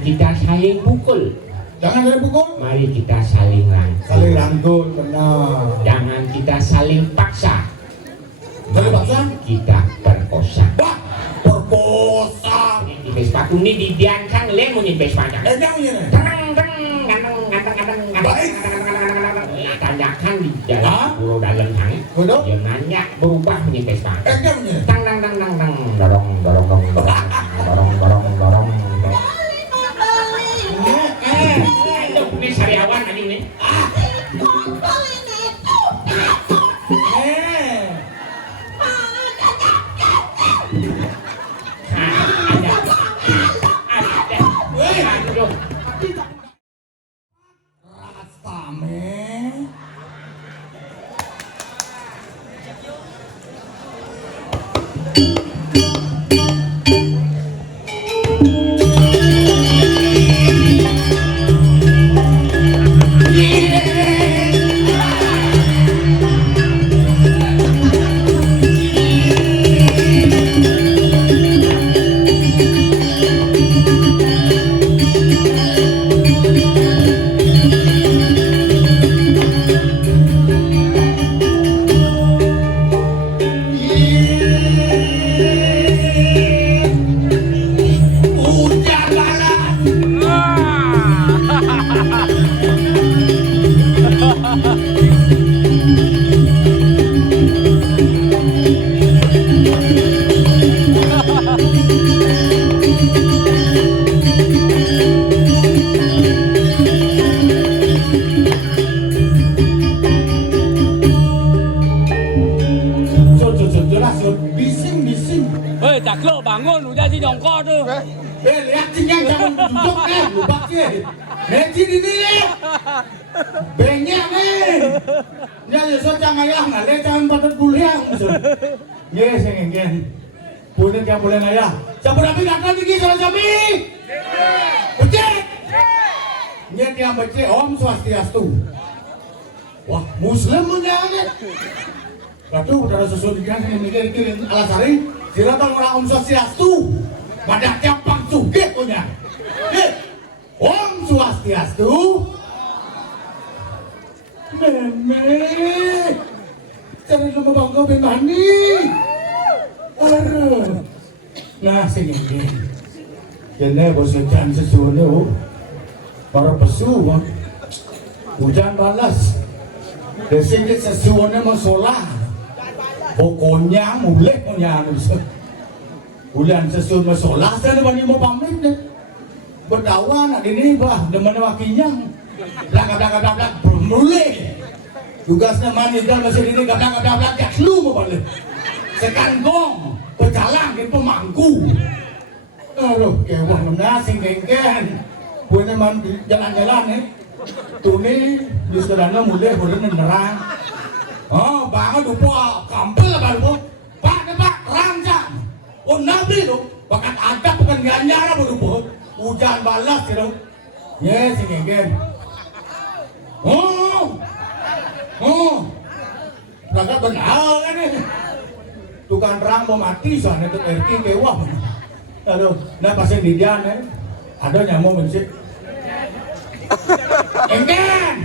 kita saling pukul. Jangan saling pukul. Mari kita saling rangkul. Saling rangkul, benar. Jangan kita saling paksa. Saling paksa? Kita perkosa. Wah, perkosa. Di Vespa ini didiamkan lemu nih Vespa. Jangan ya. Baik. Tanyakan di jalan Pulau Dalam Hang. Betul. Dia nanya berubah nih Vespa. Jangan ya. Tang tang tang tang tang. Dorong dorong dorong dorong dorong dorong dorong. Itu punya sariawan tadi nih. Takluk bangun udah di jongkok tuh. Lihat cinyang jangan duduk lupa sih. Heci di sini. Banyak nih. Ya so jangan ayah nggak jangan patut buliang. Yes, yang punya yang boleh ayah. Siapa nabi datang tinggi salah kami. Becek. Nyet yang becek Om Swastiastu. Wah, Muslim punya nih. Lalu udara sesuatu kan yang mikir Alasari. Silakan orang Om Swastiastu. Pada tiap pangsuge punya. Om Swastiastu. Meme. Cari lu bangga bemani. Aduh. Nah, sini. Kene bos hujan sesuatu. Para pesu. Hujan balas. Desingit sesuatu masalah. Pokoknya mulai punya bulan sesun masalah saya depan mau pamit deh berdawan ada ini bah demen wakinya belak mulai tugasnya manidal masih ini belak ya lu mau balik sekangkong pecalang itu pemangku aduh kewah menasing genggen punya man jalan-jalan nih tuh nih di sekarang mulai nerang. Oh, banget lupa kampel baru Pak rancang. Oh, nabi lo, bakat ada bukan ganjar baru hujan balas gitu. Yes, ini. Oh, agak benar kan ini. Tukang rang mau mati soalnya itu RT kewah. Aduh, nah pasien di dia nih, ada nyamuk mencit. Enggan.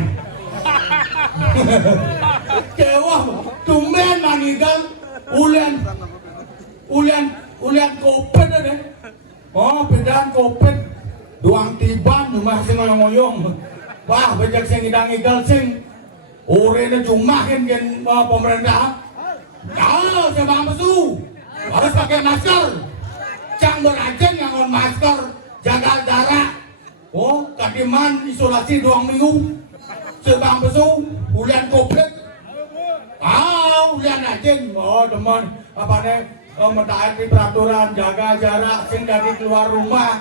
Kewah, tumben maninggal ulian kopet ada. Oh, pedang kopet doang tiban rumah sing ngoyong. Wah, bejak sing ngidang-ngidal sing orene cumahin gen pemerintah. Kalau saya bang besu harus pakai masker. Cang berajen yang on masker, jaga jarak. Oh, kadiman isolasi 2 minggu. Sebang besu ulian kopet. Ulian ajen, oh teman, apa nih, mentaati peraturan, jaga jarak, sing dari keluar rumah.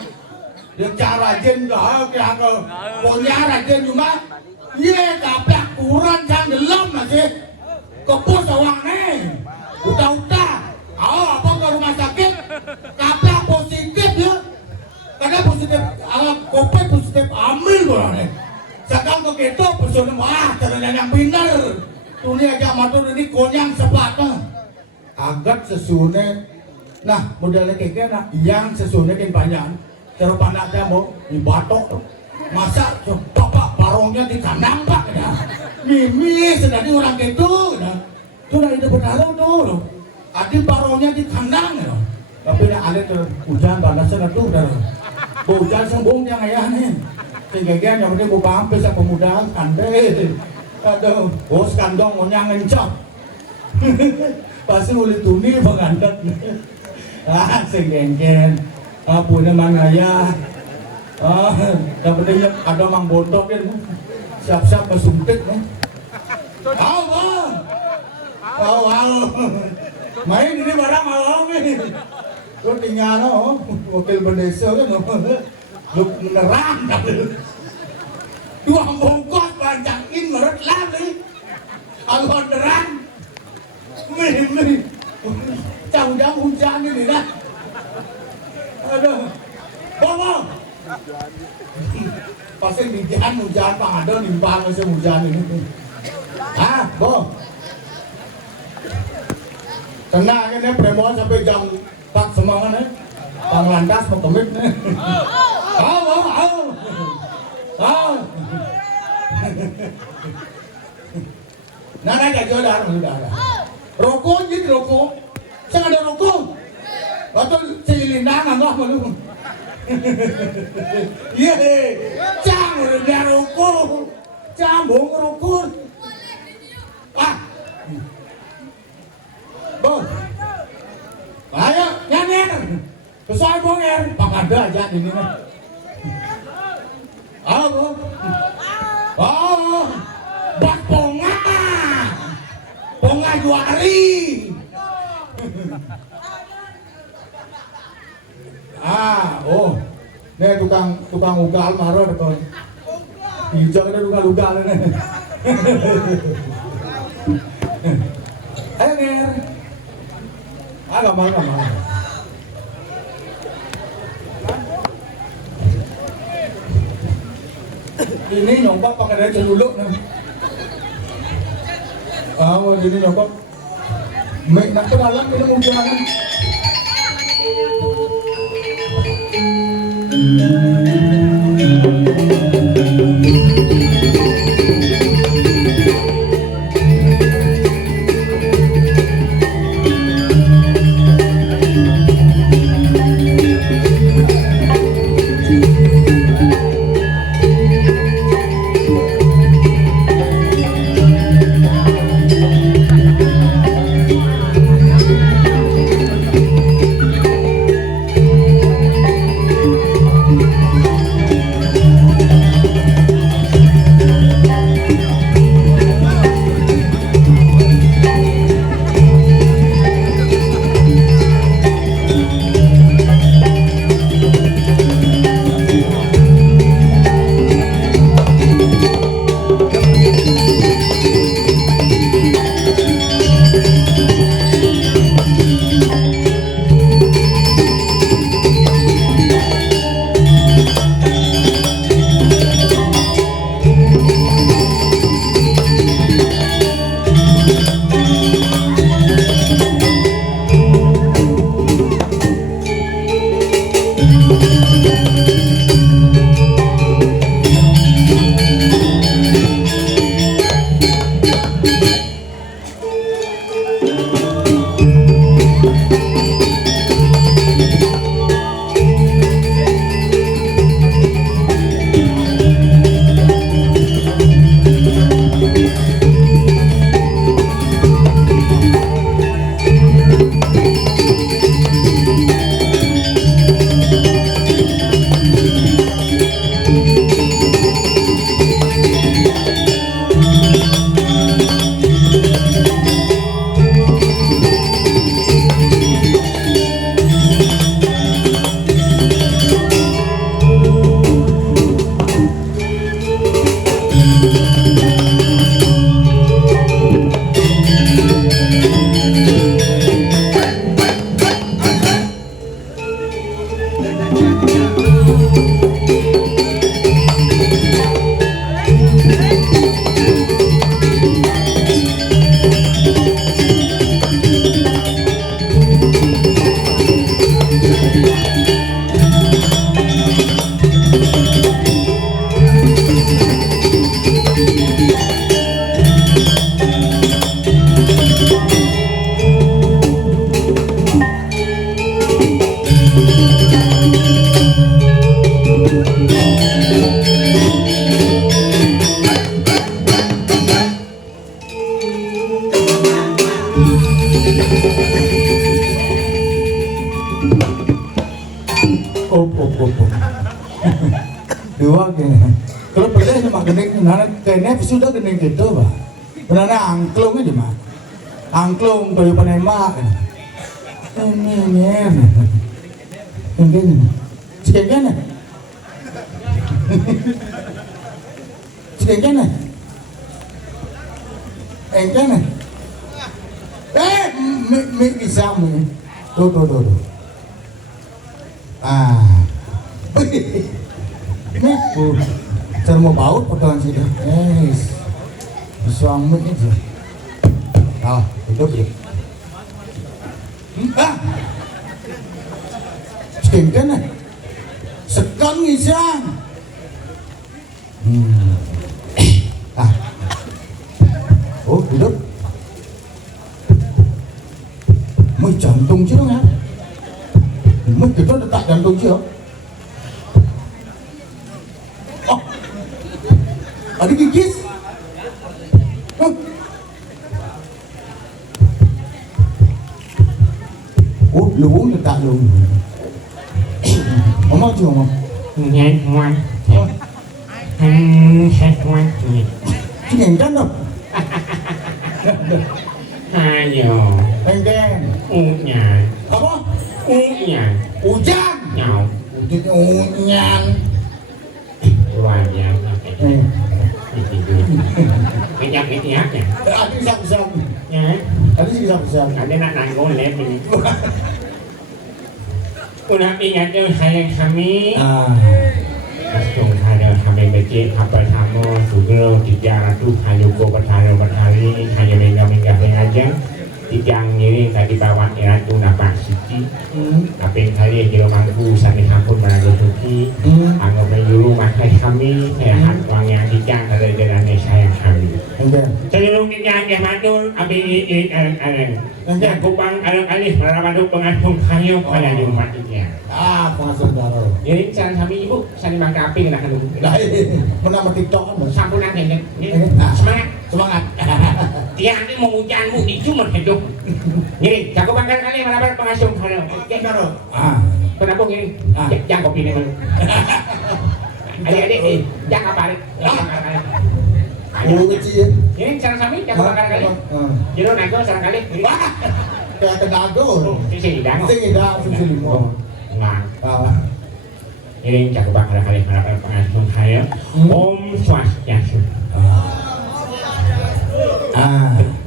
Dia cara ajen, kayak pokoknya ajen cuma, iya tapi kurang jangan dalam masih, kepus awang nih, udah, apa ke rumah sakit, tapi positif ya, karena positif, covid positif ambil bola nih. Sekarang kok gitu, personel wah caranya yang benar. Tuni aja matur ini konyang sepatah. Agak sesune. Nah, modelnya kayak gini, yang sesune kan banyak. cara pandangnya mau di batok masa bapak barongnya di kandang pak ya mimi sedang orang gitu ya tuh dari itu bertaruh tuh adi barongnya di kandang ya tapi yang ada tuh hujan panasnya tuh dah hujan sembung yang ayah nih sehingga yang penting gue paham bisa pemuda kandai aduh bos kandong mau ngencap pasti boleh tuni pengantin sehingga punya mana ya yang penting ada mang botok kan siap-siap kesuntik nih tahu main ini barang awam nih lu tinggal wakil berdesa kan lu menerang dua bongkot panjangin meret lagi agak terang mih jauh-jauh hujan ini dah aduh bobo pasti hujan pak ada nimbang masih hujan ini boh tenang ini preman sampai jam 4 semangat nih panglantas mau komit nih nah gak jodoh udah rokok gitu rokok saya ada rokok atau cilindang nggak malu iya cang udah rokok cambung rokok bong ayo nyanyi sesuai bonger pak ada aja ini nih halo bak ponga 2 hari ini tukang ugal marah dekat hijau ada ugal ini ayo nger gak mau ini nyongkok pakai dari celuluk nih ini nyongkok nak ke dalam ini mau jalan Dua gini. Kalau pilih cuma gening, nana kayaknya sudah gening gitu bah. Nana angklungnya di mana? Angklung kayu penemak. Ini. Cikengnya. Cikengnya. Engkene. Mi isamu. Tuh. Ini cara mau baut potongan sini. Suami itu. Hidup ya. Cikengnya. Sekang isang. Hidup. Mới jantung chứ đúng không? Mới kita detak jantung chứ. Ada gigis. Lũ detak luôn. Mama chưa không? Nhẹ ngoan. Ngoan. Chứ nhìn chắc đâu. Ayo. Đen. Nhàn. Apa? Nhàn. Hujan. Nhào. Hujan. Luar biasa. Kejap itu ya. Ada pisang-pisang. Ya. Ada pisang-pisang. Ada nak nanggung lep ini. Udah ingat tuh sayang kami. Langsung ada kami becek apa sama sugro 300 hanya ko berhari hanya mingga aja. Tiang ngiring tadi bawa Ratu Napak Siti. Tapi kali jero mangku sami hampun Managosuki. Anggap menyuruh makai kami sehat wang yang tiang ada jalannya sayang kami. Seluruh tiang yang matur abi yang kupang alih-alih meramaduk pengasung kayu pada umat tiang. Pengasung daro. Jadi cara kami ibu sani mangkapi kena kandung. Menama TikTok kan? Sampun aja semangat. Tiang ini mau hujanmu di cuma hidup. Gini, jago bangkan kali mana pengasung kayu. Karo. Kenapa gini? Jangan kopi ini malu. Adik-adik, jangan apa nih? Kecil. Ini cara kami jago bangkan kali. Jadi nago sarang kali. Kayak kedago. Sini dang. Sini limo. Nggak. Ini jago bangkan kali mana pengasung kayu. Om Swastiastu.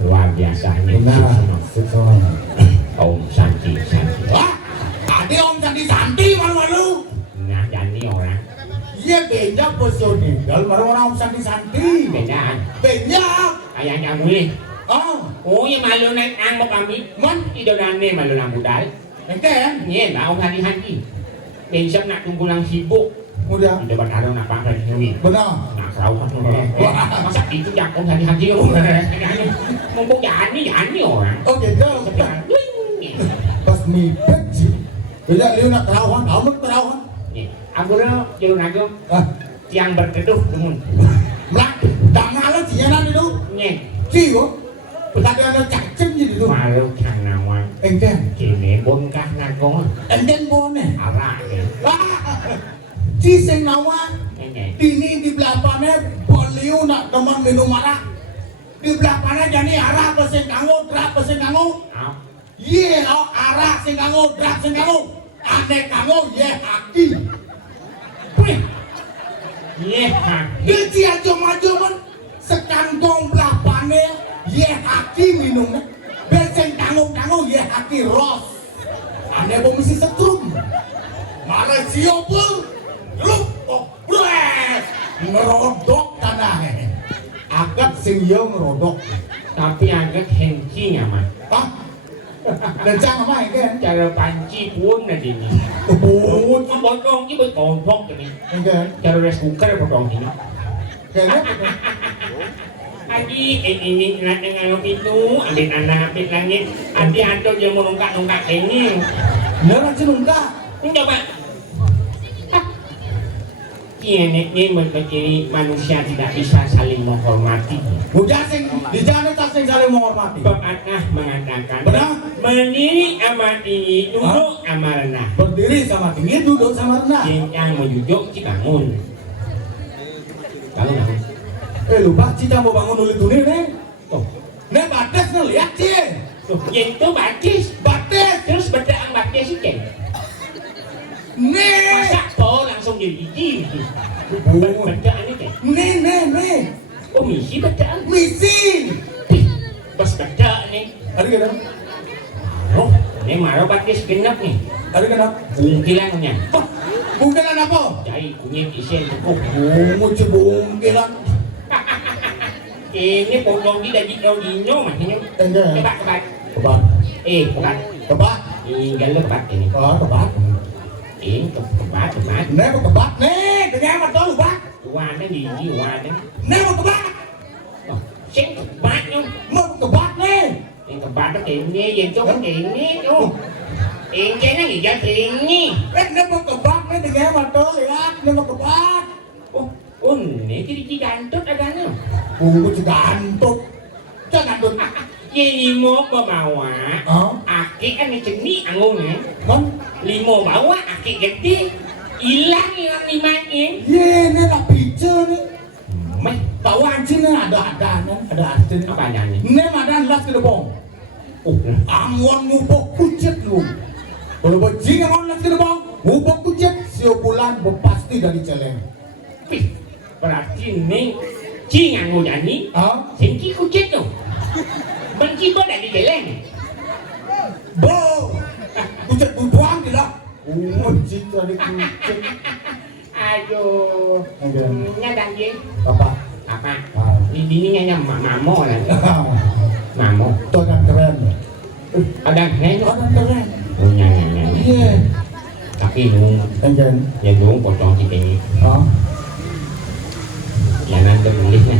Luar biasa ini. Om Santi. Ada Om Santi malu-malu. Nah, jadi orang. Iya beda posisi. Kalau orang Om Santi. Beda. Ayahnya mulai. Oh, yang malu naik angkot kami. Idolanya malu nang budal. Kan? Iya, lah Om Santi. Besok nak tunggu lang sibuk. Udah. Di depan ada nak pakai ini. Benar. Nak tahu kan. Masa itu yang Om Santi. Mumpung jadi orang. Oh gitu. Pas mipet sih. Beda liu nak terawang, kamu terawang. Aku dah jalan aku. Yang berkeduh temun. Melak, dah malas jalan itu. Nye. Ciu. Tadi ada cacing jadi tu. Malu kang nawang. Engken. Kini bongkah nagong. Engken bone. Arak ni. Ci sing nawang. Ini di belakangnya beliau nak teman minum arak. Di belakangnya jadi arak pesen kanggo, drap pesen kanggo. Ye, arak sing kanggo, drap sing kanggo. Ane kanggo ye haki. Ye haki. Deci aja maju sekantong belakangnya ye haki minumnya. Besen kanggo ye haki ros. Ane mesti setrum. Mare siapa? Lup, ngerodok tanahnya. Agak sing yo ngerodok. Tapi agak hengki nyaman. Dan jangan apa kan? Cara panci pun ada ni. Pun Potong ni berkompok ni. kan? Cara rice cooker potong ni. Kayaknya Adi, ini nak dengan itu, ambil anak, ambil langit. Adi ada dia mau nungkak ini. Nggak nanti nungkak. Coba. ini begini manusia tidak bisa saling menghormati. Udah sing di jalan tak sing saling menghormati. Pepatah mengatakan Benar? berdiri amat tinggi, duduk amat rendah. Berdiri sama tinggi, duduk sama rendah. Yang menjunjung si bangun. Bangun. Lupa cita mau bangun dulu dunia nih. Tuh, Nih batas nih lihat sih. tuh, yang itu batis. Batas. Terus bedaan batis sih ceng. Nih. Masa kau langsung jadi gigi? Bedaan ini ceng. Nih. Oh misi bedaan. Misi. Pas bedaan nih. Ada kena? Oh, ini marah batis genap nih. Ada kena? Bungkilannya. Bungkilan apa? Jadi kunyit isen cukup. Bungu bungkilan. Ini potong di daging Rodino makanya. Enggak. Kebat. Kebat. Kebat. Kebat. Tinggal lebat ini. Oh, kebat. Ini kebat. Nih mau kebat nih. Dengar apa tuh kebat? Warna gigi warna. Nih mau kebat. Oh, sen kebat nhung. Mau kebat nih. Yang kebat nó kiện nghe về chỗ cái kiện nghe chú. Kiện cái nó gì cho kiện nghe. Nih mau kebat nih. Dengar apa tuh lihat. Nih mau kebat. Ini jadi gantut adanya. Bungu gantut. Jangan gantut. Ye limo bawa. Oh. Aki kan ceni angunnya. Kan? Limo bawa aki gede. Hilang yang dimain. Ye, ini nak pizza nih. Mày Bawaan sini ada sini. apa nyanyi? Ini ada las ke depan. Angon ngubok kucet lu. Kalau bajing angon las ke depan, ngubok kucet sebulan pasti dari celeng. Berarti ini cingan mau nyanyi. Ah, Sengki kucet tuh. Benci kau dari jalan. bo, kucet buang tidak. Kucet dari kucet. Aduh. Nyadang je. Apa? Apa? Ini nyanyi mamo lah. Mamo. Itu kan keren. Ada neng. Itu kan keren. Oh nyanyi. Iya. Tapi nung, Enggak. ya nung potong si pengi. Ah, Ya nanti nulisnya.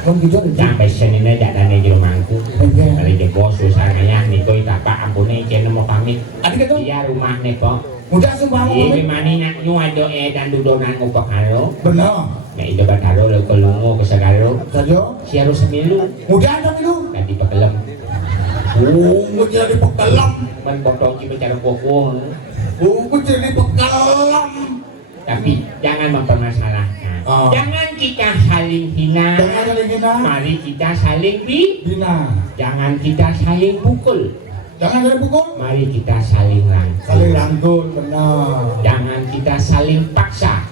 kan gitu aja. Sampai sini aja dan di rumahku. Enggak. Dari jebol suasananya nih kau tak ampun nih mau pamit. Adik itu Iya rumah nih kok. udah semua Iya mana nak nyuai doa dan dudonan ngupak halo. benar. Nah itu bataro lo kelungu ke segalo. Saja. Si harus semilu Udah ada dulu. dan dipekelem. Gue jadi pekelam. Man potong si bicara kuku. Gue jadi pekelam. Tapi jangan mempermasalahkan. Oh. Jangan kita saling hina. Jangan ada hina. Mari kita saling Hina. Jangan kita saling pukul. Jangan ada pukul. Mari kita saling rangkul. Saling rangkul, benar. Jangan kita saling paksa.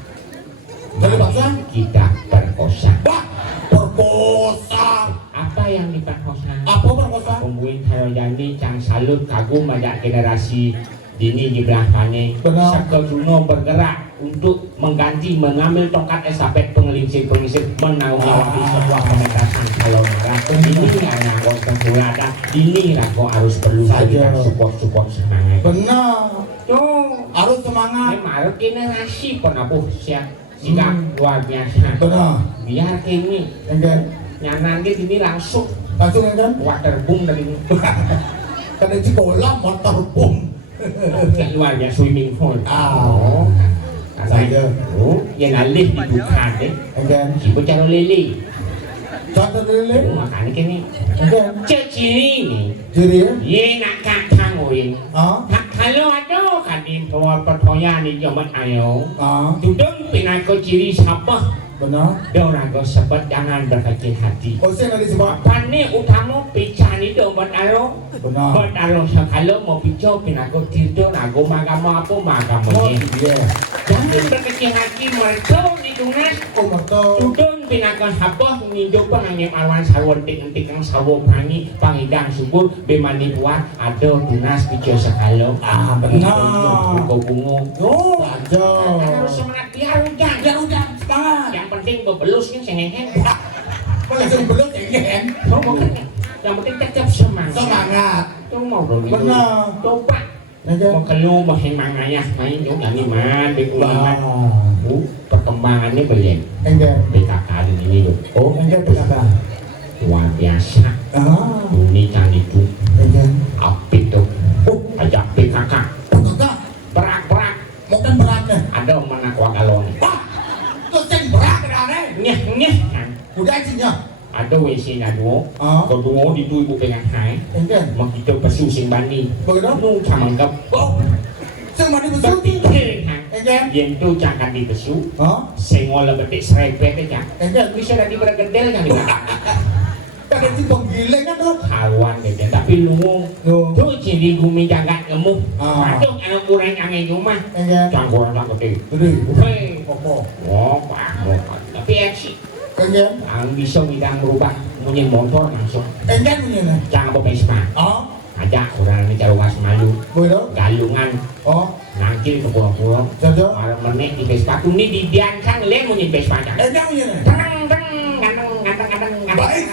Saling paksa? Kita perkosa. Wah, perkosa. Apa yang diperkosa? Apa perkosa? Pembuin Harojani Cang Salut kagum pada generasi dini di belakangnya. Benar. Sekejuno bergerak untuk mengganti mengambil tongkat estafet pengelingsir menanggapi sebuah pementasan kalau marah. Ini karena kau terkulada. Ini lah kau harus perlu Saja. support semangat. Benar. Tuh. Harus semangat. Ini maret generasi penabuh siap sikap luar biasa. Benar. Biar ini Enggak. nanti ini langsung Langsung kan? waterboom dari Karena di kolam motor bom. luar biasa swimming pool. Ah. Saja. Oh, yang alih di bukan deh. Enggak. Si bocah lele. Contoh dulu. Makanya kini Enggak. ciri ini. Jadi ya? Ye nak kacang orin. Ah. Kalau ada kan info pertoya ni jaman ayo. Ah. Tudung pinako ciri siapa? Benar. Orang kau sebut jangan berkecil hati. Oh, saya nggak disebut. Pani utama pican itu buat aro. Benar. Buat aro kalau mau pico pinako tidur nago magamo apa magamo Oh, ni. iya. Jangan berkecil hati mereka di dunas. Oh, motor. Tudun pinakon hapah ninjo panganyem awan sarwan tik kang sawo pangi pangidang subur bemani buat ada tunas pico sekalo. Ah, benar. Buko bungo. Oh, aja. Harus semangat biar hujan. Ya udah, semangat. Yang penting bebelusnya sengeng. Boleh jadi belum ya, Oh, bukan. Yang penting tetap semangat. semangat. Tuh mau dong. Benar. Coba. Enggak. Mau keluar bahin manganya main juga nih man di kuliah. Perkembangannya belian. Enggak. BKK ini yuk. Oh, enggak berapa? Luar biasa. Ah, Ini kan itu enggak. apit tuh. Oh, Ajak BKK. kakak, Berak. mau kan beratnya. Ada mana kuah galon. Wah, terus nyeh kan. Udah aja. Ada WC na duo. Ah. Ko duo di tu ibu pengang hai. Enten. Makito pasu sing bani. Begitu? Nung camanggap. Oh. Sing mandi besul. Berpikir kan. Enten. Yen tu jangan di pesu. Hah? Sing ngolah betik serempet aja. Enten. Bisa lagi bergedel kan dia. Kada timbang gile kan tuh. Kawan dia tapi lungu. Yo. Tu jadi gumi jagat gemuk. Ah. Aduh anak kurang angin rumah. Enten. Cangkuran tak gede. Gede. Hei. Popo. Oh, pak. Tapi aksi. Enten. Ang bisa bidang merubah punya motor langsung. Enten punya nih. Jangan bawa Vespa. Oh. Ajak orang ini cari was malu. Begitu? Galungan. Oh. Nangkil ke pulau-pulau. Jojo. Malam menek di Vespa. Tuh ini dibiarkan lihat punya Vespa. Enten punya nih. Ganteng. Baik.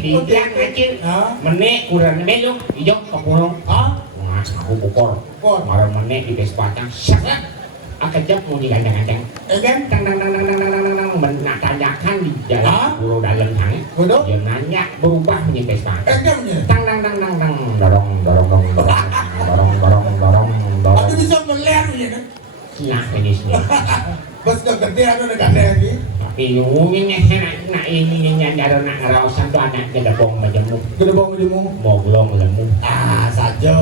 Dibiarkan ngacil. Ah. Menek kurang meluk. Ijok ke pulau. Ah. Wah, aku pukul. Pukul. Malam menek di Vespa. Sangat. Akajak mau digandang-gandang. Enten. Menanyakan di jalan Ah? pulau dalam tang. Begitu? Dia nanya berubah punya Vespa. Enten punya. Tang. Dorong, dorong, dorong, dorong, dorong, dorong, dorong, dorong. Aku bisa melihat punya nih. Silah jenisnya. Bos gede ada dekat lagi. Tapi ngomongnya nak ini nyandar nak ngerawasan tuh anak dia bong majemuk. Gede bang dimu. Moglong lemu. Ah saja.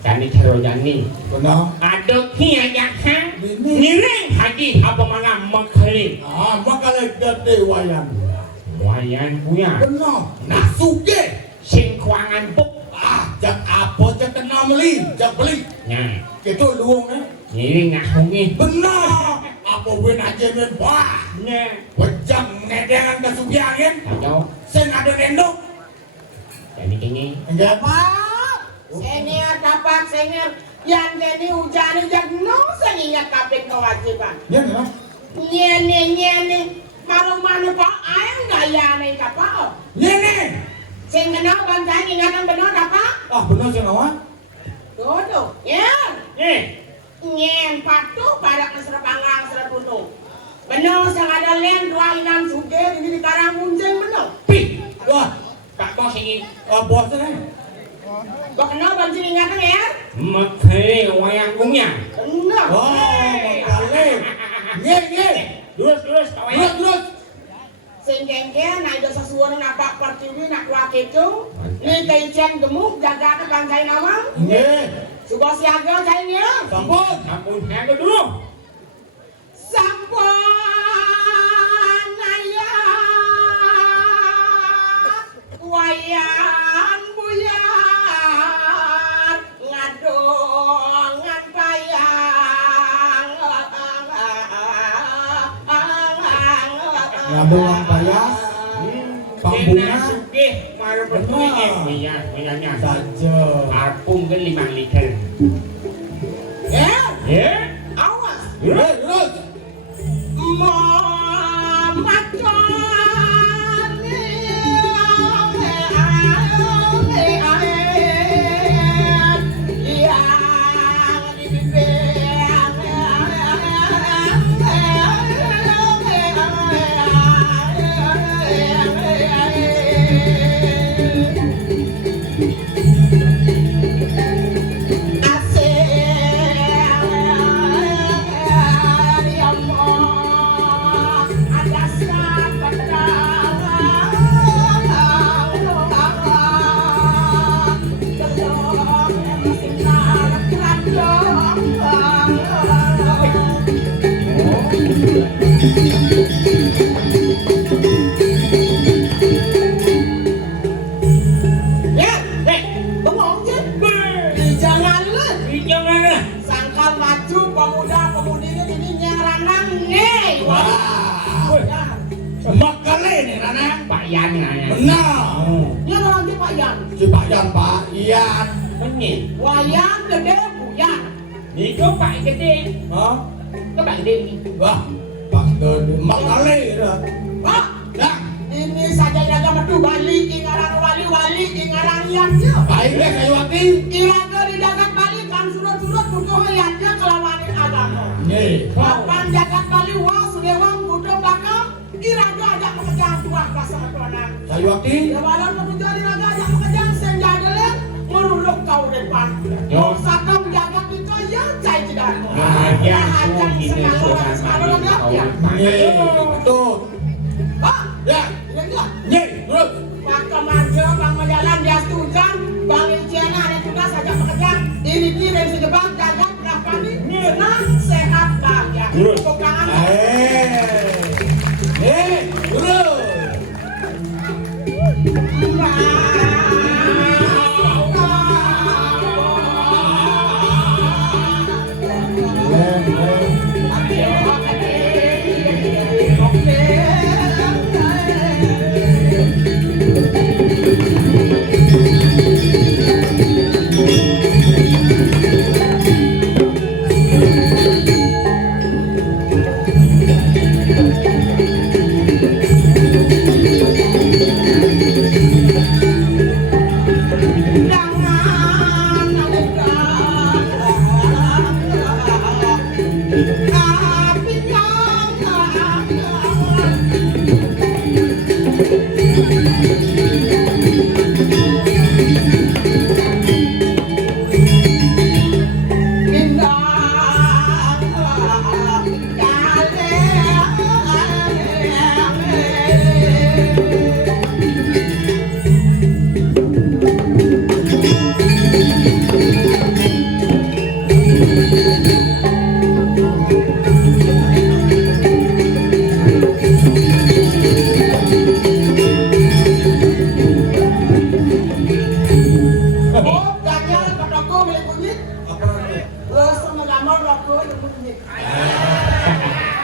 Kani caro jani. Benar. Ada kiayak kan? Bini. Nireng haji apa mana mengkali. Ah makanya gede wayang. Wayan punya. Benar. Nah suge. Sing kuangan buk. Ah jak apa jak kena beli, jak beli. Nah, Itu luang eh. nireng nak hungi. Benar. Apa gue aja men wah. Nah, Wajang ngedengan kesugihan kan? tahu. Sen ada nendok. Jadi kini. Enggak. Senior dapat senior yang jadi hujan no senior kapit kewajiban. Ya nih. Nyene malu pak ayam nggak ya nih kapal. Nyene. Sing kenal bantang ingatan benar apa? Ah benar sih lawan. Dodo, ya. Eh, Nyen patuh pada keserap anggang serap putu. Benar sang ada len dua inang suge ini di karang munjeng benar. Pi. Wah. tak bos ini. Bos nih. Kau kenal banting ingatan ya? Mekhe wayang punya. Benar. Oh, makale. Nye. Terus kawan. Terus. Sing kengke naik dosa suara napak pertiwi nak wakil itu. Ni kajian gemuk jaga ke pantai nama. Nye. Suka siaga kayaknya. Sampun. Ampun, hang dulu. Sampun ayah wayan buyar ngadongan payang Ngabung payah. Pambunga. Sugih, karo pertuwe minyak Saja. Parfum kan 5 liter. ya Ya? awas Terus. ya bengong sih jangan lu Jangan. sangka maju pemuda-pemudi ini nyerang nih Wah. Makale nih Rana. Pak Yan nanya. Benar. nyerang si Pak Yan Si Pak Yan Pak Ian. Benih. wayang gede buyan Ni kau Pak gede. Hah? Kau Pak gede ni. Wah. Pak Gede. Makale dah. Pak Dah. ini saja jaga metu Bali ingaran wali ingaran yatnya Baiklah Kayuwati. iraga di jagat Bali kan surut-surut butuh yatnya kelawanin agama Nye. kapan jagat Bali wah sudewang butuh belakang iraga ajak mengejar buah pasang tuanan Kayuwati. Jawalan pemuja iraga ajak mengejar senjadelen meruluk kau depan Yo. sakam jagat itu yang cai tidak Nah, yang suhu hina suhan mani kawan Tuh. Ah, Ya. ya enggak. Nye, terus. Pak Kemarjo, Bang Majalan, dia hujan, Bang Inciana ada tugas saja pekerja. Ini kirim sejebak, jaga berapa nih? Senang, sehat, bahagia. Kekurangan. Terus.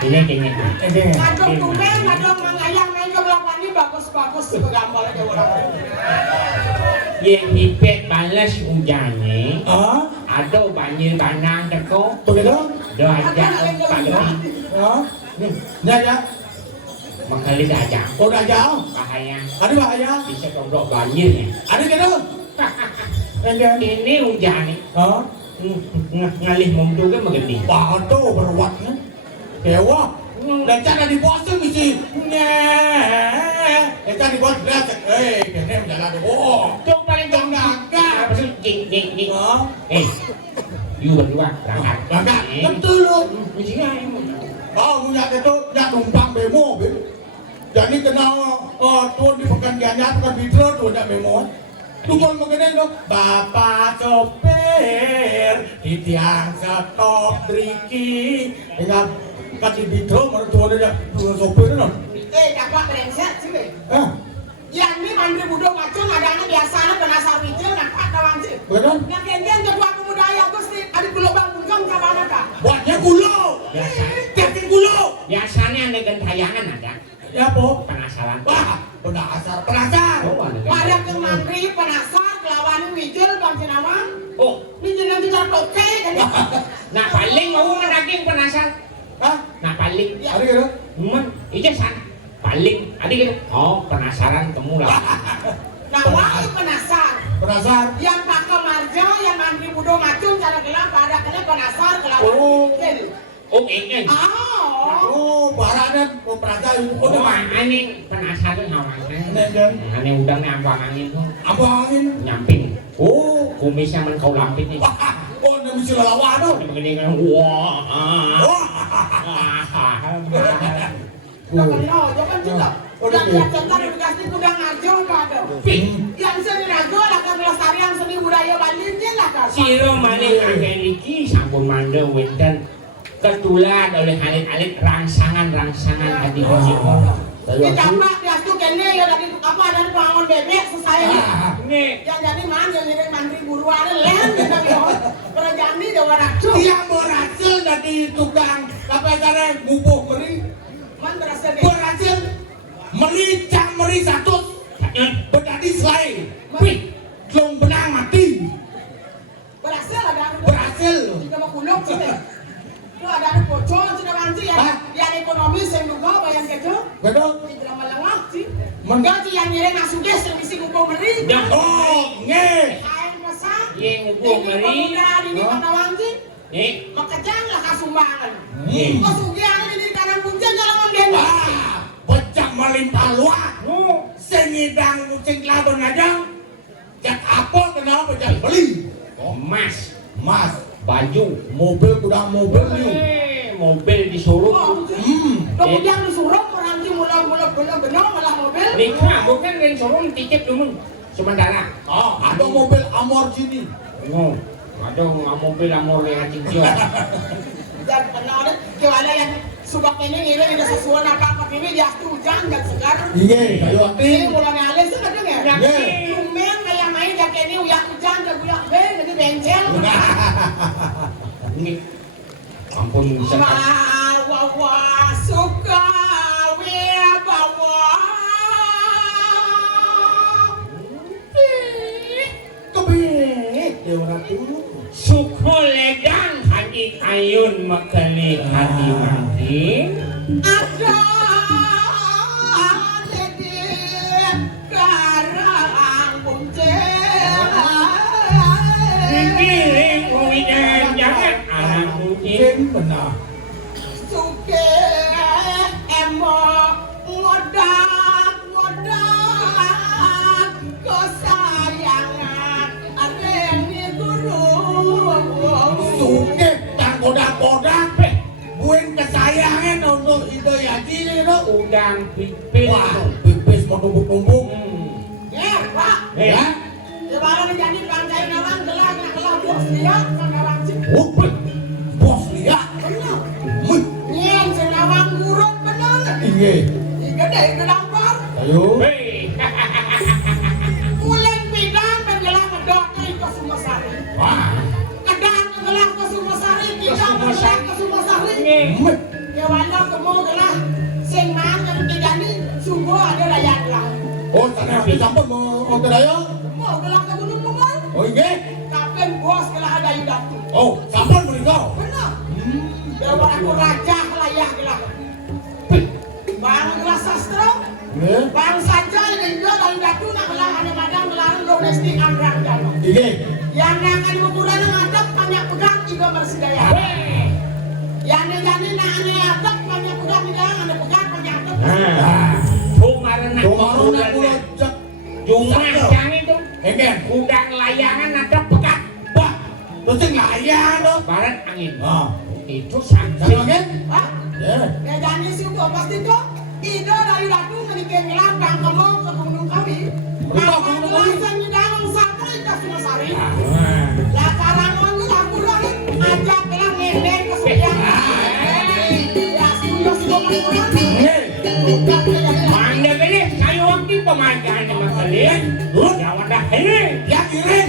ini kayaknya Kadang tulen, kadang mengayang main ke belakang ini bagus-bagus sih gambarnya kayak orang. yang hipet balas hujannya Ah, ada banjir bandang teko begitu? do aja pagi Ah, nih, ya. makali aja Udah jauh. bahaya Ada bahaya. bisa tondok banjirnya Ada gitu. Enggak. ini hujannya Ah, ngalih memduga begini batu berwatnya. Dewa. Dan cara dipuasa mesti. Kita dibuat belas. Kene jalan bohong. Cuma paling Gagah. apa sih jing Ah, you berdua berangkat gagah. Betul lu. mesti ngai Kau punya itu, punya numpang bemo, jadi kenal tuan di pekerjaannya bukan Fitro tuh ada bemo. Tuan mengenai dong, bapak sopir di tiang stop driki, dengan kaki Fitro mertua dia tuan sopir dong. Dapat brengsek sih. Ah, Yang ini mandiri budok macam adanya biasanya penasar wijil nampak kawan sih. betul? Yang kemudian kedua pemuda ya Gus nih, ada gelombang bungkam kapan ada? Buatnya gulo, biasa keting gulo. biasanya ada gentayangan ada Ya po, penasaran wah, penasar. oh ada Pada ke mandiri penasar kelawan wijil bang Jinawang. oh Wijil nanti cara toke kan? nah paling mau daging penasaran Hah? nah paling Ada gitu? ijazah paling ada gitu oh penasaran kamu lah Nah, wah penasar. Penasar. Yang Pak Kemarjo, yang mandiri budok macam cara gelap pada kena penasar kelawan Oh. wijil. oh ini Oh, barangnya penasar itu oh udah aneh penasaran awalnya Negen. aneh udangnya abang angin tuh Apa angin? nyamping Oh, kumisnya men kau lampit nih oh, ini mesti lawan tuh. begini kan wah Wah, Jangan juga. Udah kelihatan edukasi kuda ngajo ada. Yang seni ngajo lah kan pelestarian seni budaya Bali lah kan. siro maling kakek Riki sampun manda wenten ketulan oleh alit-alit rangsangan hati hosimo Dicapak dia tuh kene ya dari apa dari bangun bebek selesai. nih Yang jadi man yang jadi mandiri buruan lem kita yo. Kerajaan ini dewa racu. dia berhasil jadi tukang apa cara bubuk meri, Man berhasil deh. berhasil meri satu, berdadi selai, wih belum benang mati, Berhasil ada. berhasil. Jika mau kuluk sih. Itu ada bocor sudah nanti ya. Yang ekonomi saya juga bayang gitu. Betul? Tidak melengah sih. Enggak sih yang nyiring asudes yang misi kumpul meri. dah Oh, nge. Air masak. yang gua meri Pemuda di Panawang sih. nih Makajang lah kasumbangan. nih Kok sugihan di kanan puncak jalan den. Pecah melimpah luah, sengidang mucing laban aja, jak apa kenapa jak beli? emas Mas, baju. Mobil kuda mobil yuk. Mobil disuruh. Kemudian disuruh orang di mula-mula benar-benar malah mobil. Nikah bukan yang suruh titip dulu sementara. Ada mobil Lamborghini. No, ada mobil yang cincin. Dan benar deh, gimana yang subak ini ada sesuatu apa ini dia hujan dan segar. Iya, kayu hati. Ini mulai alis tuh ada nggak? Iya. Lumayan kayak main jak ini uyak hujan dan uyak beng jadi bencel. Ini ampun bisa. Bawa suka bawa. Kebik, dewa tuh. Suko ledang hati ayun makali hati mati. Ada lagi karang bunceng. Dikirim uwidan jangan anak mungkin Benar. Suke emo ngodak kesayangan ada yang diturun. Suke tak kodak-kodak. Buin kesayangan untuk itu ya ini lo. udang pipis. Wah, pipis mau tumpuk-tumpuk. Ya, Pak. Ya. Gimana menjadi bangkai nawang gelar bos dia nawang sih. Bos lihat. Benar. Mui. Nyen senawang buruk benar. Iya. Gede gedampar. Ayo. Hei, Ulen bidang penjelang medok ke Sumasari. Wah. Kedang gelang ke Sumasari, bidang gelang ke Sumasari. Mui. Ya wala kemo gelah sing mang kan dijani sungguh ada layak lah. Oh, sana dicampur mau daya. Mau gelah ke Gunung Mongol. Oh iya. Kapten bos gelah ada yudatu. Oh, sampun menikah. Benar. Ya wala aku raja layak gelah. Bang gelah sastra. Iya. Bang saja yang dia dari datu nak gelah ada madang gelarang domestik anggrang jalo. Iya. Yang akan ukuran ngadap banyak pegang juga bersedaya. Yang jadi nak ane adap banyak pegang tidak ane pegang banyak adap. Nah. Tumaran Tumaruna kula cek. Cuma yang itu Engken. udang layangan ada pekat. Wah. Terus sing layang to. Barat angin. Ah. Itu sanksi. Sama kan? Hah? Ya. Ya jadi sih gua pasti tuh ide dari datu menikah ngelambang kamu ke gunung kami. Berapa Apa gunung kami? gelasan di dalam satu itu Sumasari. Wah. Lah karangan lu aku lagi ajak gelang ngendeng ke Sudiang. Ya sudah semua orang. Hei. Manda pilih kayu waktu pemandangan sama kalian. Jangan dah ini. Ya kirim.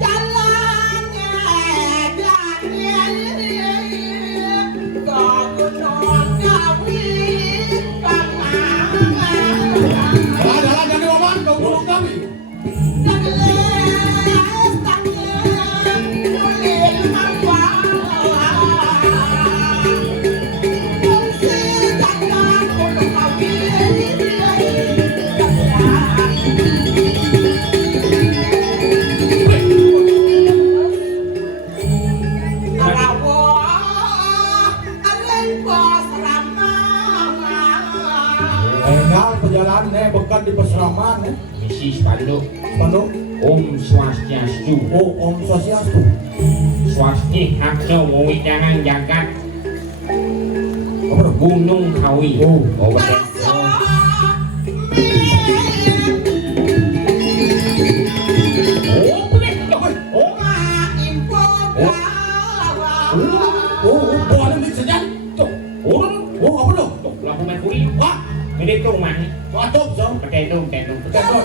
Jalannya ke gunung kami Jalan-jalan dari Oman ke gunung kami. Enggak perjalanan bukan di peseraman ya. Misi spanduk. Pondok. Om Swastiastu. Oh, Om Swastiastu. Swasti Hakso Widangan Jagat Apa tuh? Gunung Kawi. Oh. Betul. Oh, boleh. Oh, Boleh disejan. Tuh. Oh, apa lu? tuh, lampu merkuri. Wah, Ini tuh mah. waduh, so. Pakai itu. Telepon.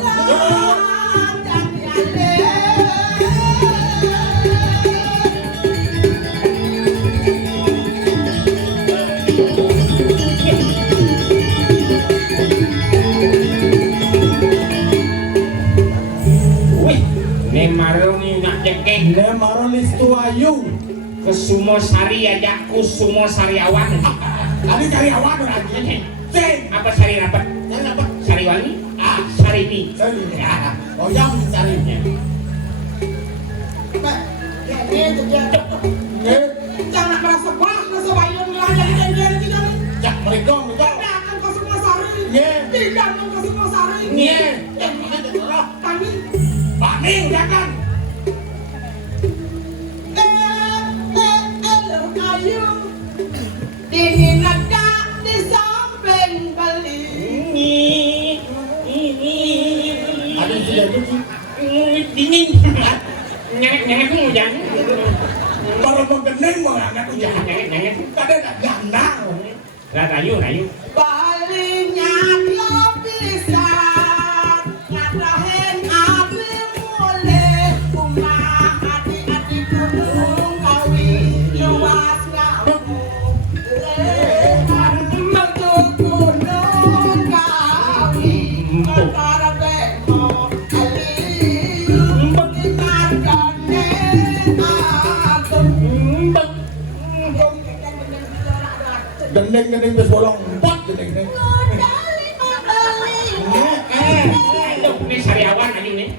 Wih, ini maruni nak jengkeh. Le marolis tuayu. Ke Sumosari aja ku Sumosariawan. Tadi cari awan lagi. Ceng. Apa sari rapat? Yang apa? Sariwangi? Sarimi. Sorry. Oh, yang carinya. Jangan merasa wah, merasa bayang lah dari janjian tidak. Cak mereka. Tidak akan ke Sumasari. Ye. Tidak akan ke Sumasari. Ye. Kami Bami udah kan. menggening mengangat ujang. Nyanyi. Kada nak janda. Rayu. Balinya dia bisa ngatahin api mulai kumah hati-hati gunung kawin luas ngamu metu gunung kawin perkara bemo ali begitar kane Gending wis bolong empat gending. Ini sariawan aja nih.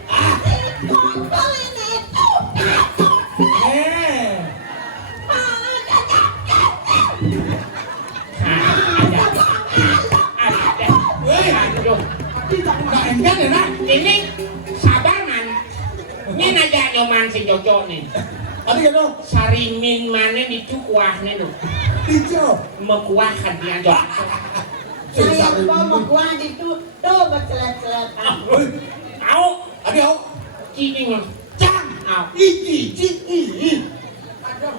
Nak enggan ya nak? Ini sabar man. Ini aja nyoman si Jojo nih. Ada gitu? Sarimin mana itu kuahnya tuh. Hijau. Mekuah kan dia Jojo. Saya mau kuah itu tuh bercelat-celat. Au, Ada au. cing Cang. au. Iki. Aduh,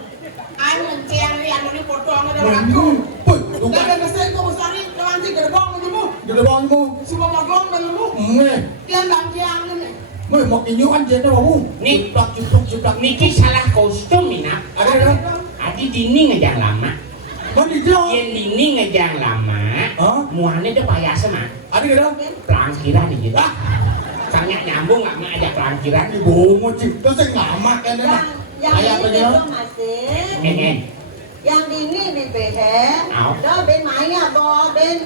ayo mencari ini foto anu ada aku. Puy, Udah bukan. ada mesin kau besari nanti gerbang kamu. Gerbangmu. Semua magong kamu. Dia bangkiang ini. Mau kinyuan dia tu kamu. Nih. Ciplak. Niki salah kostum ina. Ada. Adi dini ngejang lama. Mana dia? Yang dini ngejang lama. Hah? Muannya tuh payah sama. Ada gitu? Pelangkiran nih gitu. Kayaknya nyambung nggak ngajak pelangkiran. Ibu mau cip, terus ngamak kan nak. Yang Ayah apa ini dia? itu masih. Neng. Yang ini di behe. Au. Đó bên máy à bò bên.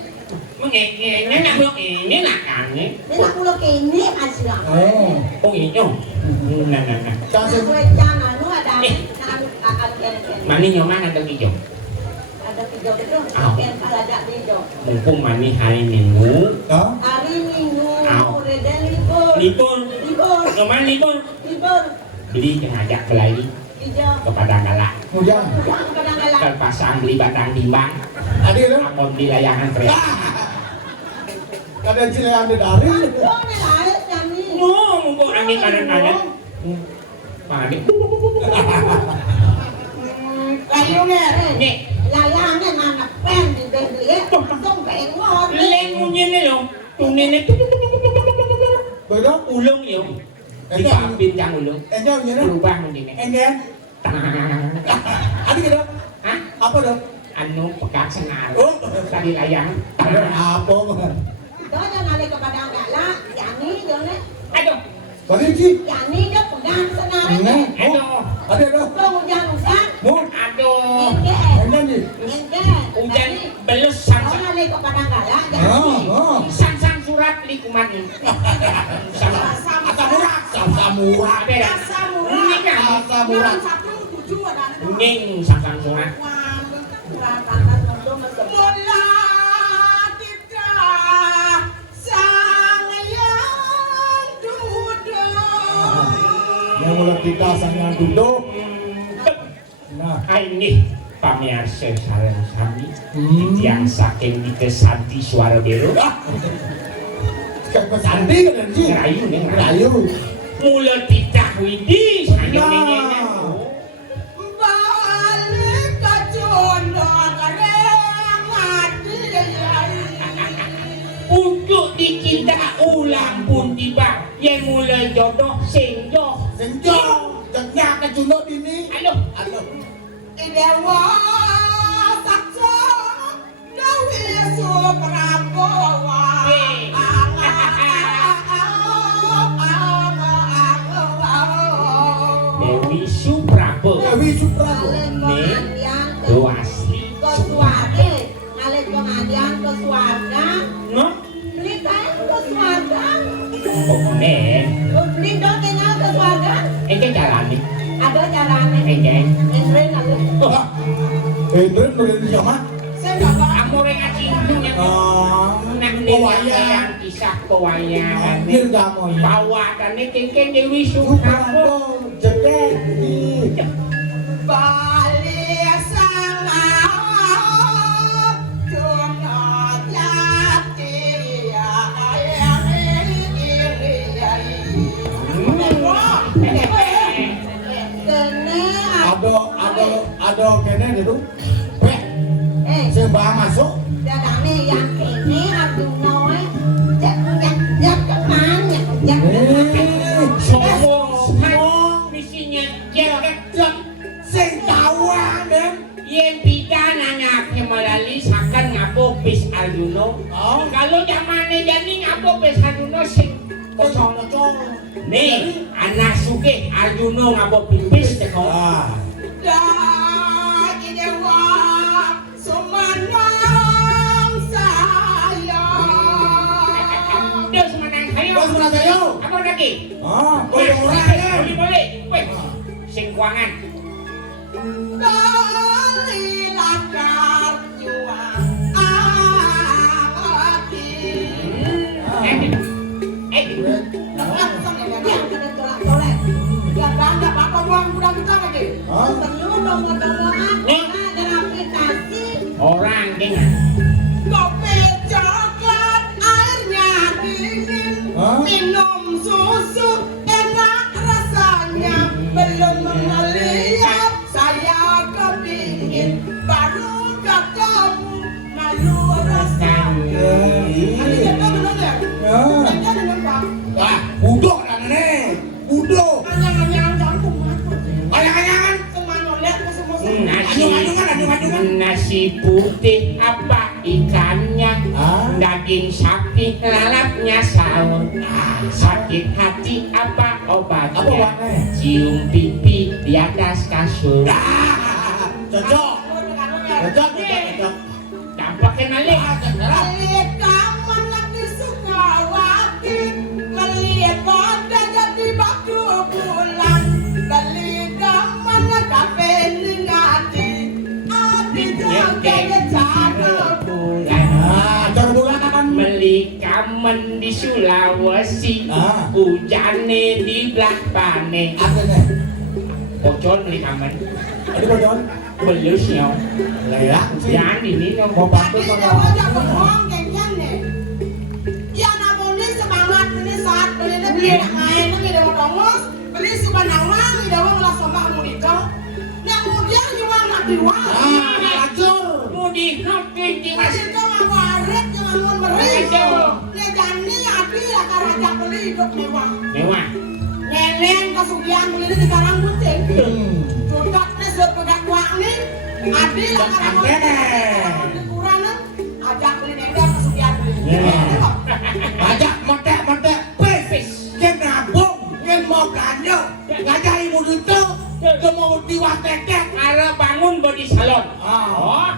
Nghe nyambung ini lah kan nih. Bên aku lo kini masih lah. Oh. Oh iya. Nah. Kasih. Kue jangan nu ada. Akan ken. Mani nyoman ada hijau. Ada hijau itu. Au. Ken ada hijau. Mumpung mani hari Minggu. Hah? Hari Minggu. Au. Udah libur. Libur. Libur. Nyoman libur. Libur. Beli ngajak belai Hijau. kepada galak. Hujan. Yang kadang-kadang. Ke pasang beli batang timbang. Ada gitu? Amun di layangan kereta. Ada cilean di dari. Aduh, ini lain yang ini. Mumpung angin panas-panas. Panik. Layungnya. Nih. Layangnya mana pen di beli. Tong pen ngon. Lên munyin nih lo. Tungnin nih. Betul? Ulung yo. Di bincang ulung. Enggak punya dah. Berubah munyin nih. Enggak. Ada gitu? Hah? Apa dong? Anu pekat senar. Oh. Tadi layang. Apa? Đó cho nên là các bạn đã là dạng ní rồi đấy. Aduh. Tadi sih. Dạng ní đó cũng đang thế nào đấy. Enggak. Aduh. Ada dah. Không hujan hujan. Mau? Aduh. Enggak. Enggak nih. Enggak. Hujan belus Đó sang là đây các bạn đang là dạng ní. sang surat di kuman nih. Asa murah. Asa murah. Ada dah. Rasa murah. Asa murah. Yang satu tujuh ada. Nging sang surat. Wah, murah panas untuk masuk. Mula tidak sang yang duduk. Yang mulai kita sangat duduk. Nah. Ini pamirsa sareng sami. Yang saking dikesanti suara belo. Kesanti kan sih. Ngerayu nih Rayu. Mula tidak widis hanya nengenya. Balik ke jodoh kereng hati. Untuk dicinta ulang pun tiba. Yang mulai jodoh senjoh. Senjong. Jangan kecunduk ini. Aduh. Dewa saksa Dewi Suprabowa. Dewi Suprabo. Dewi Suprabo. Doasi. Kesuarga, ngalir pengadilan kesuarga, No? beli kain kesuarga, Oh, nen. beli dong tinggal kesuarga, Ente jalan nih. ada caranya. Ente. Entry ngalir. Hendren dari zaman. Saya nggak paham. Amore ngacingnya. Nang Pewayang. Kisah pewayangan. Dirgamoy. Bawakannya kengkeng Dewi Suprabo. Suprabo. Jedek. Balik sangat jono jati ya ayang ini ya ini. Kene Ada itu. Weh, sebah masuk. Dadane yang kene Arjuna wae. Jak kemana? Jak Sombong misinya jelek Sing tawang den. yen pidana ngake melalui sakan ngapo bis Arjuna. Kalau zamane jani ngapo bis Arjuna sing kocong-kocong. Nih, anak suke Arjuna ngapo bis teko. Dagi dewa sumanang saya. Dia semanang kayo. Bos mana saya? Apa lagi? Boleh orang. Boleh. Weh, sing kuangan. Kali lakar juang hati. Yang kena tolak-tolak. Ya bangga apa buang budak kita lagi. Perlu dong ngomong ada aplikasi. Orang dengar. Kopi coklat airnya dingin. Minum susu enak rasanya. Belum melihat saya kepingin. Baru ketemu malu rasanya. Ini kita benar ya? Kita dengan Pak. Budok lah nenek. Budok. Anyangan-anyangan campur mati. Anyangan. Semangat lihat ke semua Nasi putih apa ikannya, daging sapi lalapnya saur. Sakit hati apa obatnya, cium pipi di atas kasur. Cocok. Dampaknya malik. Melihat kamu nanti Sukawati, melihat kota jadi batu pulang, melihat kamu kafe ningati, hati jaga cara pulang. Terbulan. Meli kamen di Sulawesi, hujane di belah pane. Apa nih? Bocor meli kamen, Ada bocor. belus nyong. Leyak. Jangan ini nyong. Mau bantu Tadi mana? dia wajah bohong kayaknya nih. Ya namun ini semangat ini saat beli ini beli nak main ini dia mau tongos, beli subhanang wang dia mau langsung bangun itu. Yang kemudian juga nak diuang. Acur. Mau dihati di Masih itu mau waret yang mau beri. Dia jani api lah karaja beli hidup mewah. mewah. Neneng kesugihan beli ini di Karang Kucing. Cocok nih sepedak uang nih. Adi lah Karang Kucing. Liburan ajak beli neneng kesugihan beli. Ajak metek pes. Ken nabung, ken mau belanja. Ngajarin mulut itu, ke mau diwatetek. Ara bangun body salon. Oh,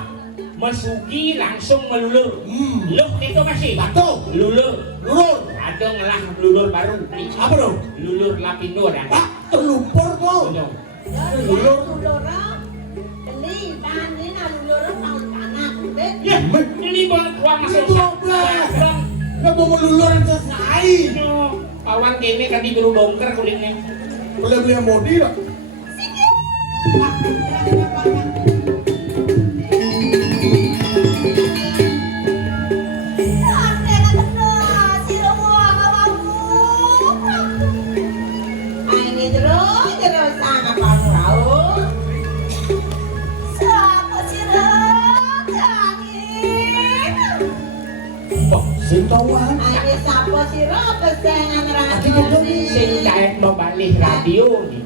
mesugi langsung melulur. Loh itu masih Batu. lulur. Lulur. Ada ngelah lulur baru. Apa dong? Lulur lapindo dah. Terlumpur tuh. Lulur beli bahan ini lulur mau tanah kudet. Ya, ini boleh uang masuk. Goblok. Nggak mau meluluran selesai. Kawan kene kan diburu bongkar kulitnya. Boleh beli yang modi lah. Sintawan. Ini siapa sih kesengan radio Sing nih? daek mau balik radio nih.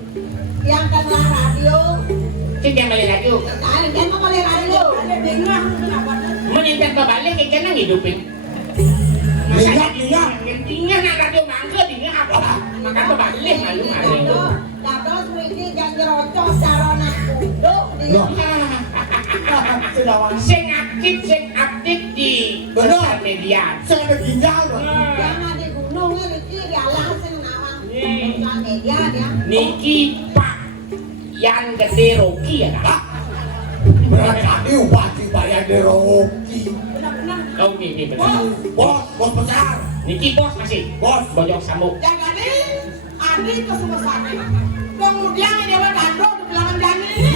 Yang kenal radio. Sing yang balik radio. Kalian kan mau balik radio? Ada dengar kenapa? Menindak kebalik kayak nang hidupin. Lihat. Intinya nak radio mangga ini apa? Maka kebalik malu-malu. Dado mriki janji rocos sarana kuduk di Sing aktif di sosial media. Saya ada ginjal loh. Jangan di gunung ini di alang sing nawang sosial media dia. Niki Pak yang gede Rocky ya kak? Berarti wajib bayar di Rocky. Benar-benar. Oh ini benar. Bos besar. Niki bos masih. Bos. Bojong Samuk. Yang jadi Adi ke semua sana. Kemudian ini dewa dado di belakang Jani ini.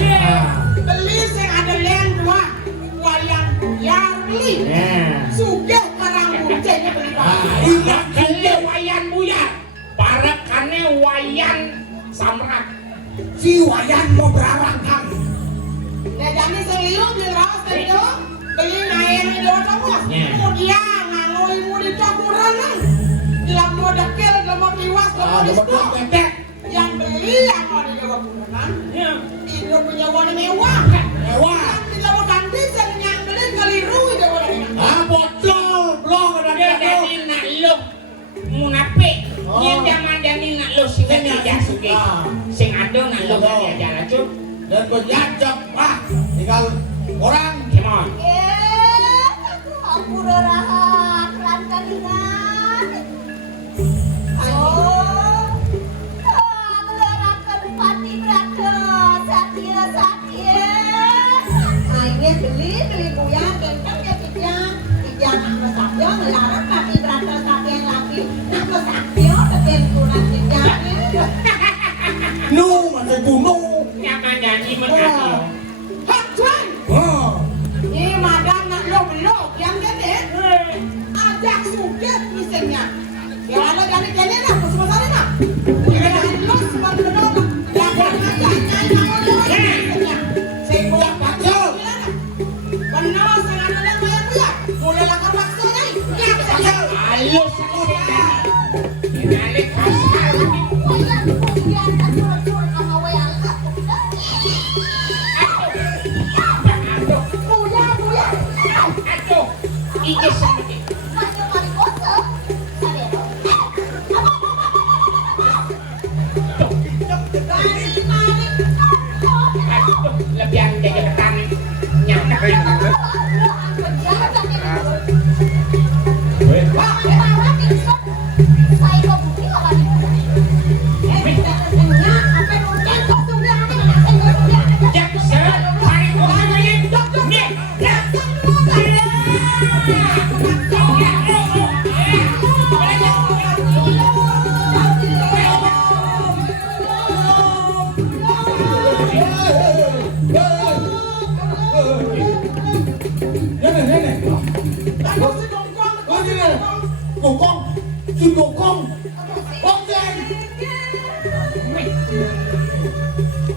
Beli sing ada lain dua. Wayang buyar beli. Sugih Karang Kucing beli. Ingat kali wayan buyar. Para kane wayan samrak. Si Wayan mau berarangkan. Nah jadi seliru di ras itu beli naik di dua semua kemudian ngangoi mau dicapuran dalam mau dekil dalam mau tiwas dalam mau distok yang beli yang mau di dua puluhan itu punya warna mewah di dalam ganti yang beli keliru itu warna bocor blok ada Jadi nak lu munafik. Dia zaman jadi nak lu sih tidak suka. Sing ada nak lu dia jalan cup. dan berjajak tinggal orang Kemon. Aku udah rahat, pelan kalian. Melerakan pati berada, sakit. Akhirnya beli buyang, kentang ya kijang nak mesaknya, melarang pati berada sakit lagi. Nak mesaknya, ketenturan kijangnya. nu masih kuno Nyaman jadi menakil. hak cuy ini madam nak lo yang gede ajak suket misalnya ya ada jadi lah semua sana nak ya lo semua benar ya kan aja misalnya saya buat paksa benar sangat ada banyak mulai lah paksa ni ya saya Ayo sudah. Inalik kasar. Kemudian tak curut-curut sama wayang. Aduh. Ike sakit. Macam kali kosong. Aduh. Lebih yang jaga petani. Nyaman.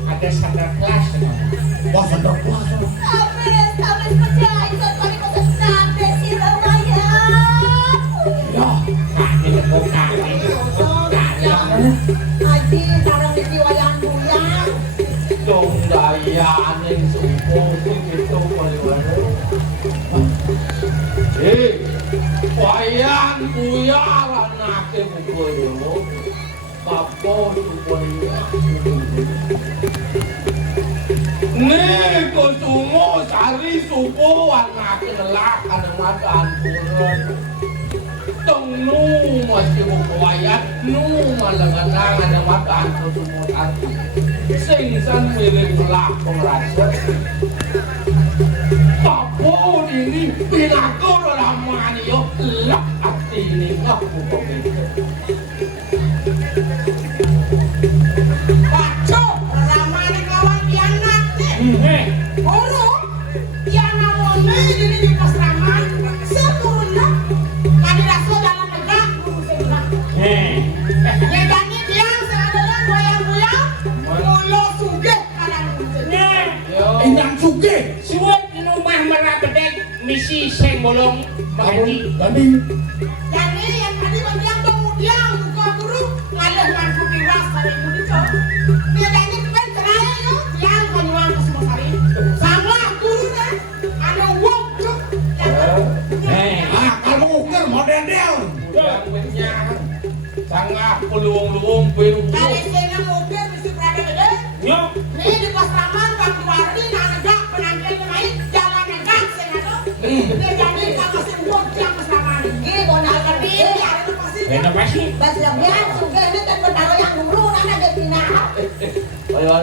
Ada standar kelas. sendok kelas Habis kerja ikut balik ke sampai si Ramayang. ya Kaki kaki. Haji sekarang di wayang buyang. dong daya aneh suku itu wayang buyar anaknya buku kapo supaya nih kosumo cari suku anaknya ngelak ada makan purun tong nu masih buku wayang nu malah ngenang ada makan kosumo tadi singsan milik pelak pengrasa kapo ini pinakor ramani yo lak hati ini nggak buku itu Paco, ramai kawan pianak Guru, yang namanya jadi di pos ramai Sepuluh Kali rasul dalam negara Guru sebelah Ya jadi biang seadalah goyang-goyang Mulu suge kanan inang suge Suat rumah merapedek misi seng bolong tadi Jadi yang tadi bagian kemudian Buka guru Ngalah mantu piwas Pada ibu itu Dia jadi pen cerai yuk Yang konyuan ke semua sari Sama guru kan Ada uang cuk kalau ukir model dia udah menyak sangat peluang-luang biru Kali saya mungkin mesti berada gede Nyok. Nih di pos raman Bang Wardi Nak negak penampilan kemarin Jalan negak Saya nggak Dia jadi kakak si uang Yang pos raman Gini bonal Tapi kerja. ini ada pasti Renovasi. Bas lebihan suge ini kan berdaro yang guru nana dia tina. ayo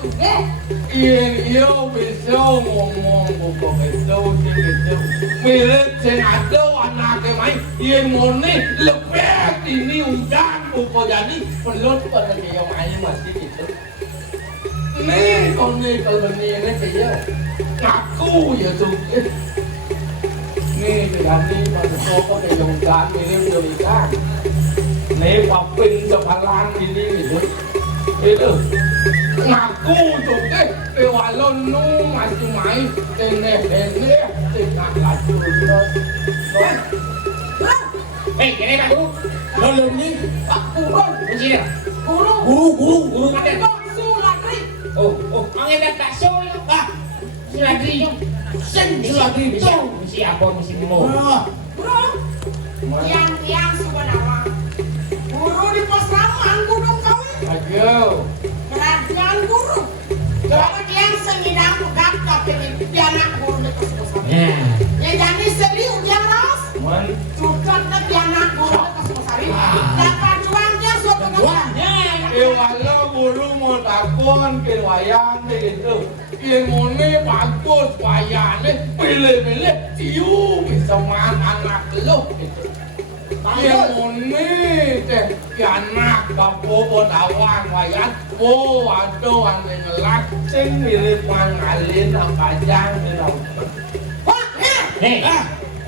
Suge. iya bisa ngomong buku itu gitu mirip sing ada anaknya main iya murni lebih ini udah buku jadi pelut pada dia main masih gitu nih kalau ini dia ngaku ya suge nih jadi pada toko dia yang mirip dari kan nih paping sepalan ini gitu itu ngaku juga kewalau nu masih main tenek tidak laju terus Kene Pak Guru. Lalu ni Pak Guru. Kunci dia. Guru. Ada. Sulatri. Oh, angin dah tak show ya. Suladri. Suladri tu. Mesti apa mesti mau. Guru. Tiang sudah nama. Guru di pos ramuan gunung kawin. ayo Kerajaan guru. Kalau tiang sengidang pegang tapi dia anak guru di pos ramuan. Ya jadi sedih tiang ras. man Cucot na tiang anak guru di pos ramuan. Dapat cuannya suatu pegang. walau guru mau takon ke wayang itu ilmu ni bagus wayang ni pilih tiu bisa man anak lo ilmu ni teh anak kapo buat awang wayang waduh ane ngelak sing mirip mangalin apa jang ni tau Wah, Nih,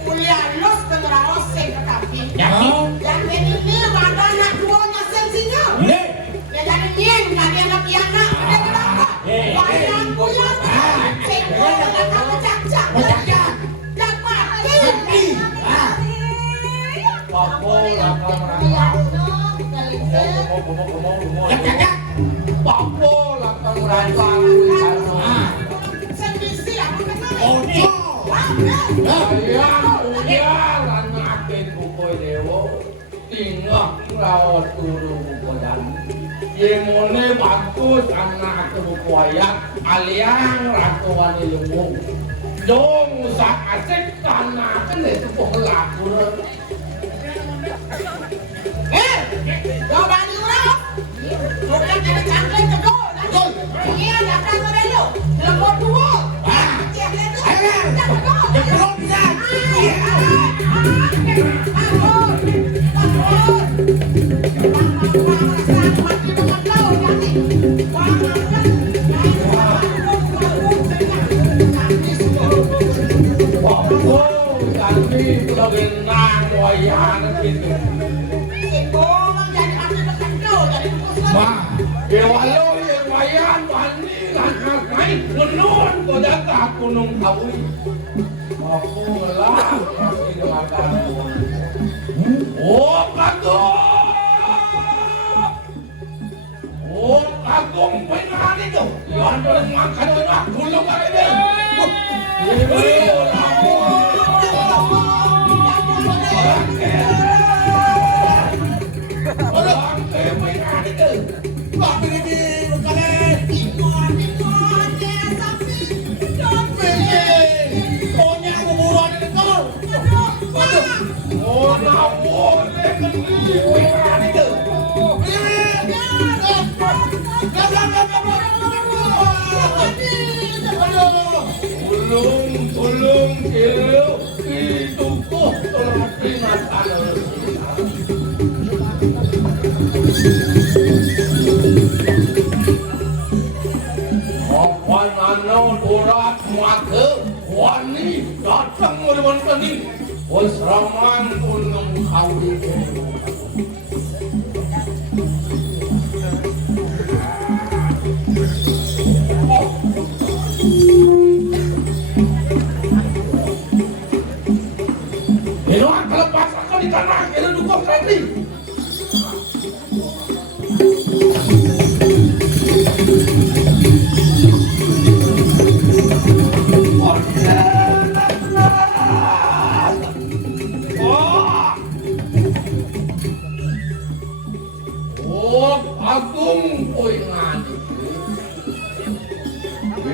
kuliah los pengerawat sing tetapi yakin. yang ini ada anak duanya sensinya. ni Ya jadi nyen kali anak piana ada kenapa? Bayang kuliah. Sing kuliah kamu cak-cak. Jak mati. papo lakang rangka papo lakang rangka Sendisi aku kenal. oh ni ayam ujar anak buku dewo tinggal rawat turun buku dan yemone bagus anak buku ayam aliang ratuan ilmu dong sak asik tanah kan itu pelaku Coba di urang. Bukan ada cangkling teguh. Iya, datang ke dulu. Lemot dua. Cek itu. Belum bisa. papo tapi lebih nang wayang gitu walau yang wayang wani anak main menun kau datang gunung kawi papo lah masih makan oh kagum pengen itu yang makan orang gunung ada Tulung kilo itu kok telah terima tanah. Apa nano urat mata wani datang melawan tadi. Wasraman gunung kawi. Inuan terlepas akan di tanah ini dukung Randy. Agung poingan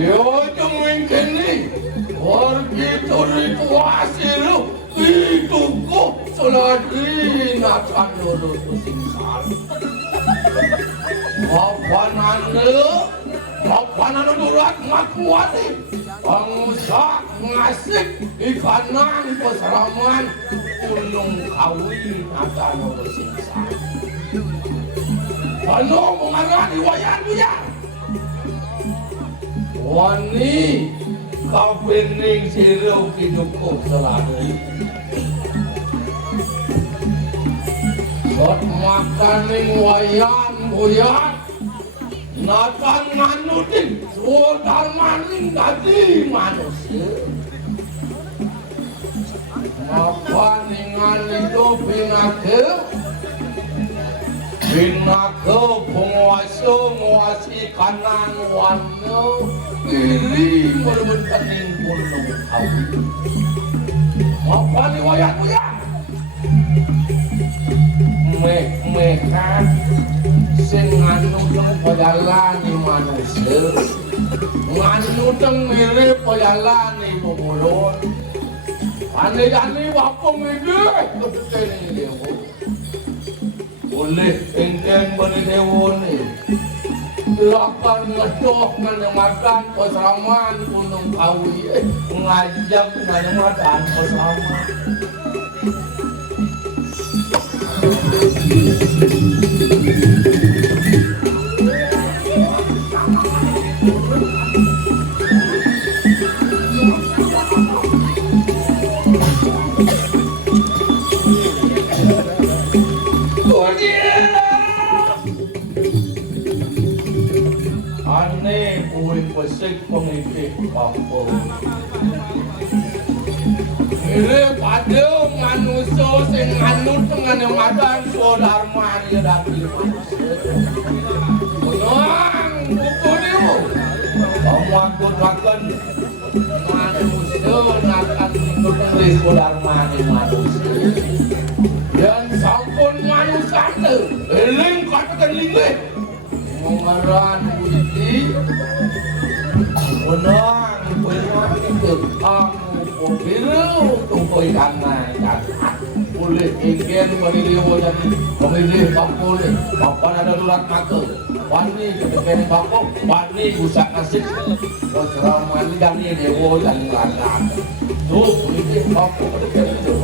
yo jengwing kini pergi dari kuasi lu itu kok selagi nakan dulu singsan apa nanu durat makuati pengusak ngasik ikanan peseraman gunung kawi nakan dulu singsan Ano mengarani wayang dia? Wani kau bening sirau hidupku selalu. Sot makaning wayang buyat Natan nganutin sudar maning dadi manusia. Apa ningali do pinake penguasa nguasi kanan wano iri merebutkan nimpul nunggu kau. Apa ni wayatku ya? Mekan sing nganuteng payalani manusia nganuteng mirip payalani pemulun ane-ane wapong ini boleh engkeng boleh dewa ni lakan ngedok nganyamakan peseraman gunung kawi ngajak nganyamakan peseraman aneh kuih pesik pengikik kampung ini pada manusia sing anut dengan yang ada sodharma dia dari manusia menang buku dia kamu akut makan manusia akan ikut dari sodharma di manusia dan sampun manusia itu eling katakan linggih mengaran budi menang peluang itu kamu biru tumpoi kanan boleh ingin memilih jadi memilih boleh apa ada durat mata wani kemudian bapak wani busak nasib ceramah ini dan ini dewa dan lanang tuh boleh bapak itu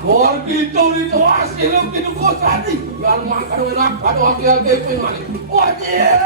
Luar gitu itu hasil itu kau tadi yang makan enak pada wakil-wakil ini. Wajib.